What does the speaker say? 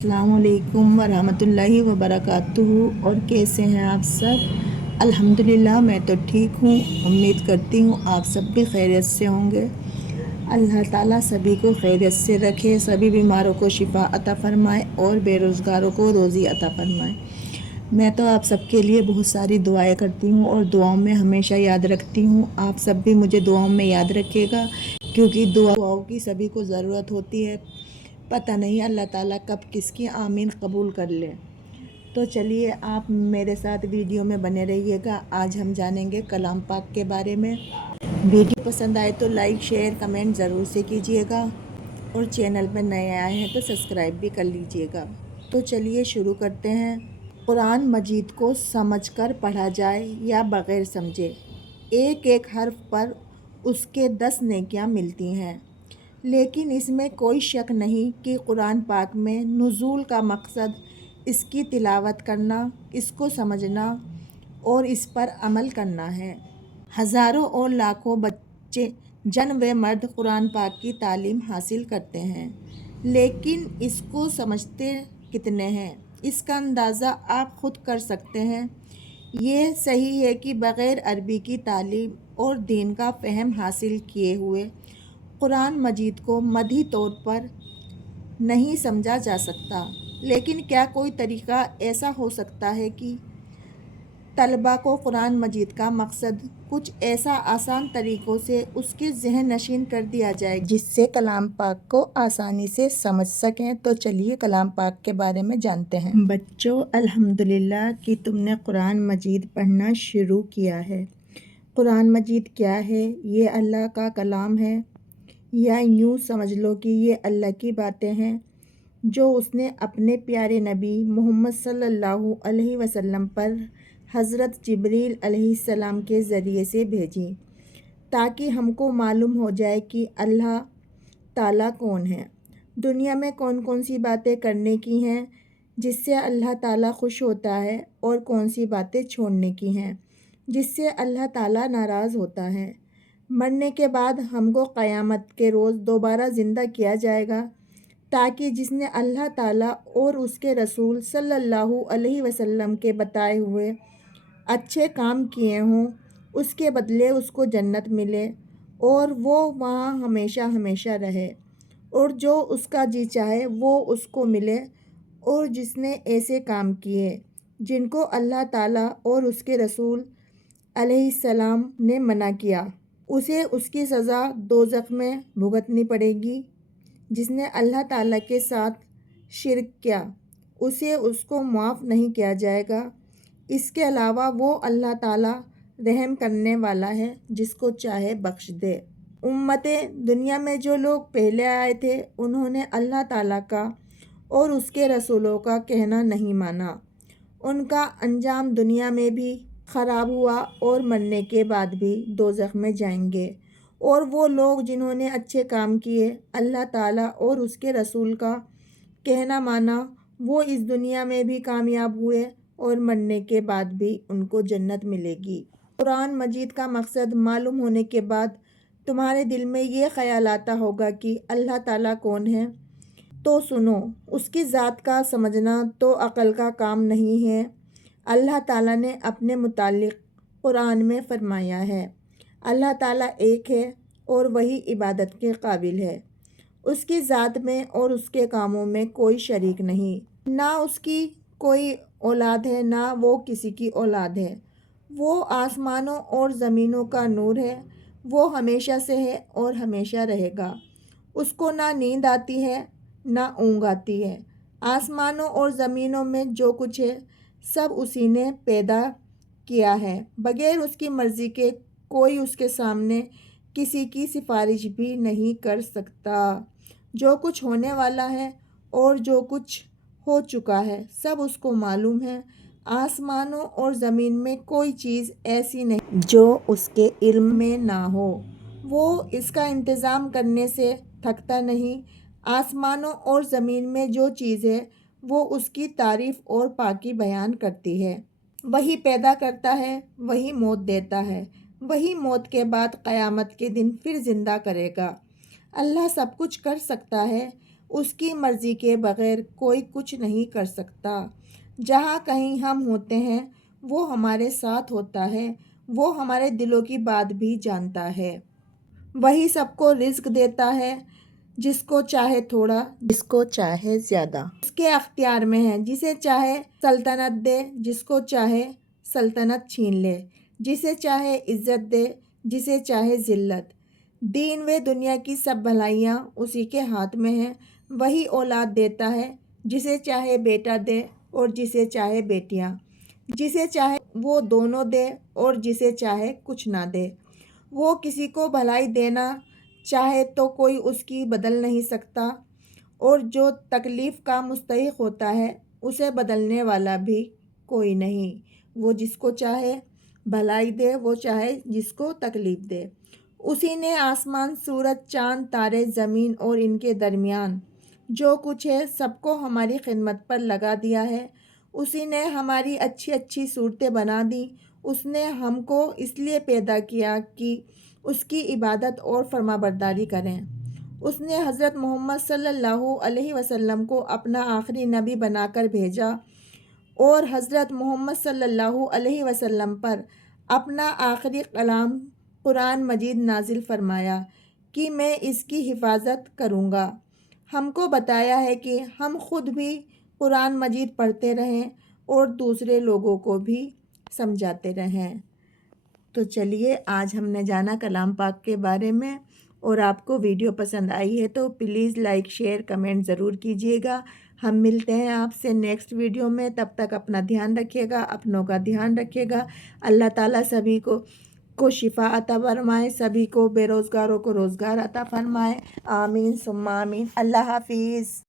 अस्सलाम वालेकुम वरहमतुल्लाहि वबरकातुहू। और कैसे हैं आप सब? अल्हम्दुलिल्लाह मैं तो ठीक हूँ। उम्मीद करती हूँ आप सब भी खैरियत से होंगे। अल्लाह ताला सभी को खैरियत से रखे, सभी बीमारों को शिफा अता फरमाए और बेरोज़गारों को रोज़ी अता फरमाए। मैं तो आप सबके लिए बहुत सारी दुआएं करती हूँ और दुआओं में हमेशा याद रखती हूँ। आप सब भी मुझे दुआओं में याद रखिएगा, क्योंकि दुआओं की सभी को ज़रूरत होती है। पता नहीं अल्लाह ताला कब किसकी आमीन कबूल कर ले। तो चलिए आप मेरे साथ वीडियो में बने रहिएगा। आज हम जानेंगे कलाम पाक के बारे में। वीडियो पसंद आए तो लाइक शेयर कमेंट ज़रूर से कीजिएगा और चैनल पर नए आए हैं तो सब्सक्राइब भी कर लीजिएगा। तो चलिए शुरू करते हैं। कुरान मजीद को समझकर पढ़ा जाए या बग़ैर समझे, एक एक हर्फ पर उसके 10 नेकियां मिलती हैं। लेकिन इसमें कोई शक नहीं कि कुरान पाक में नुज़ूल का मकसद इसकी तिलावत करना, इसको समझना और इस पर अमल करना है। हज़ारों और लाखों बच्चे जन व मर्द कुरान पाक की तालीम हासिल करते हैं, लेकिन इसको समझते कितने हैं, इसका अंदाज़ा आप ख़ुद कर सकते हैं। ये सही है कि बग़ैर अरबी की तालीम और दीन का फ़हम हासिल किए हुए कुरान मजीद को मदही तौर पर नहीं समझा जा सकता। लेकिन क्या कोई तरीक़ा ऐसा हो सकता है कि तलबा को कुरान मजीद का मकसद कुछ ऐसा आसान तरीक़ों से उसके ज़हन नशीन कर दिया जाए जिससे कलाम पाक को आसानी से समझ सकें? तो चलिए कलाम पाक के बारे में जानते हैं। बच्चों, अल्हम्दुलिल्लाह कि तुमने कुरान मजीद पढ़ना शुरू किया है। कुरान मजीद क्या है? ये अल्लाह का कलाम है, या यूँ समझ लो कि ये अल्लाह की बातें हैं जो उसने अपने प्यारे नबी मोहम्मद सल्लल्लाहु अलैहि वसल्लम पर हज़रत जिब्रील अलैहिस्सलाम के ज़रिए से भेजी, ताकि हमको मालूम हो जाए कि अल्लाह ताला कौन है, दुनिया में कौन कौन सी बातें करने की हैं जिससे अल्लाह ताला खुश होता है, और कौन सी बातें छोड़ने की हैं जिससे अल्लाह ताला नाराज़ होता है। मरने के बाद हमको क़यामत के रोज़ दोबारा ज़िंदा किया जाएगा, ताकि जिसने अल्लाह ताला और उसके रसूल सल्लल्लाहु अलैहि वसल्लम के बताए हुए अच्छे काम किए हों, उसके बदले उसको जन्नत मिले और वो वहाँ हमेशा हमेशा रहे, और जो उसका जी चाहे वो उसको मिले। और जिसने ऐसे काम किए जिनको अल्लाह ताला और उसके रसूल अलैहिस्सलाम ने मना किया, उसे उसकी सज़ा दोज़ख में भुगतनी पड़ेगी। जिसने अल्लाह ताला के साथ शिर्क किया, उसे उसको माफ़ नहीं किया जाएगा। इसके अलावा वो अल्लाह ताला रहम करने वाला है, जिसको चाहे बख्श दे। उम्मतें दुनिया में जो लोग पहले आए थे, उन्होंने अल्लाह ताला का और उसके रसूलों का कहना नहीं माना। उनका अंजाम दुनिया में भी ख़राब हुआ और मरने के बाद भी दोज़ख में जाएंगे। और वो लोग जिन्होंने अच्छे काम किए, अल्लाह ताला और उसके रसूल का कहना माना, वो इस दुनिया में भी कामयाब हुए और मरने के बाद भी उनको जन्नत मिलेगी। कुरान मजीद का मकसद मालूम होने के बाद तुम्हारे दिल में ये ख़याल आता होगा कि अल्लाह ताला कौन है। तो सुनो, उसकी ज़ात का समझना तो अक़ल का काम नहीं है। अल्लाह ताला ने अपने मुतालिक कुरान में फ़रमाया है, अल्लाह ताला एक है और वही इबादत के काबिल है। उसकी ज़ात में और उसके कामों में कोई शरीक नहीं, ना उसकी कोई औलाद है, ना वो किसी की औलाद है। वो आसमानों और ज़मीनों का नूर है, वो हमेशा से है और हमेशा रहेगा। उसको ना नींद आती है ना ऊँघ आती है। आसमानों और ज़मीनों में जो कुछ है सब उसी ने पैदा किया है। बग़ैर उसकी मर्ज़ी के कोई उसके सामने किसी की सिफारिश भी नहीं कर सकता। जो कुछ होने वाला है और जो कुछ हो चुका है, सब उसको मालूम है। आसमानों और ज़मीन में कोई चीज़ ऐसी नहीं जो उसके इल्म में ना हो। वो इसका इंतज़ाम करने से थकता नहीं। आसमानों और ज़मीन में जो चीज़ है वो उसकी तारीफ़ और पाकी बयान करती है। वही पैदा करता है, वही मौत देता है, वही मौत के बाद क़यामत के दिन फिर ज़िंदा करेगा। अल्लाह सब कुछ कर सकता है, اس کی مرضی کے بغیر کوئی کچھ نہیں کر سکتا۔ جہاں کہیں ہم ہوتے ہیں وہ ہمارے ساتھ ہوتا ہے، وہ ہمارے دلوں کی بات بھی جانتا ہے۔ وہی سب کو رزق دیتا ہے، جس کو چاہے تھوڑا، جس کو چاہے زیادہ، اس کے اختیار میں ہے۔ جسے چاہے سلطنت دے، جس کو چاہے سلطنت چھین لے، جسے چاہے عزت دے، جسے چاہے ذلت۔ دین و دنیا کی سب بھلائیاں اسی کے ہاتھ میں ہیں۔ وہی اولاد دیتا ہے، جسے چاہے بیٹا دے اور جسے چاہے بیٹیاں، جسے چاہے وہ دونوں دے اور جسے چاہے کچھ نہ دے۔ وہ کسی کو بھلائی دینا چاہے تو کوئی اس کی بدل نہیں سکتا، اور جو تکلیف کا مستحق ہوتا ہے اسے بدلنے والا بھی کوئی نہیں۔ وہ جس کو چاہے بھلائی دے، وہ چاہے جس کو تکلیف دے۔ اسی نے آسمان، سورج، چاند، تارے، زمین اور ان کے درمیان جو کچھ ہے سب کو ہماری خدمت پر لگا دیا ہے۔ اسی نے ہماری اچھی اچھی صورتیں بنا دی۔ اس نے ہم کو اس لیے پیدا کیا کہ اس کی عبادت اور فرما برداری کریں۔ اس نے حضرت محمد صلی اللہ علیہ وسلم کو اپنا آخری نبی بنا کر بھیجا، اور حضرت محمد صلی اللہ علیہ وسلم پر اپنا آخری کلام قرآن مجید نازل فرمایا کہ میں اس کی حفاظت کروں گا۔ ہم کو بتایا ہے کہ ہم خود بھی قرآن مجید پڑھتے رہیں اور دوسرے لوگوں کو بھی سمجھاتے رہیں۔ تو چلیے، آج ہم نے جانا کلام پاک کے بارے میں، اور آپ کو ویڈیو پسند آئی ہے تو پلیز لائک، شیئر، کمنٹ ضرور کیجیے گا۔ ہم ملتے ہیں آپ سے نیکسٹ ویڈیو میں، تب تک اپنا دھیان رکھیے گا، اپنوں کا دھیان رکھیے گا۔ اللہ تعالیٰ سبھی کو شفا عطا فرمائے، سبھی کو بے روزگاروں کو روزگار عطا فرمائے۔ آمین ثم آمین۔ اللہ حافظ۔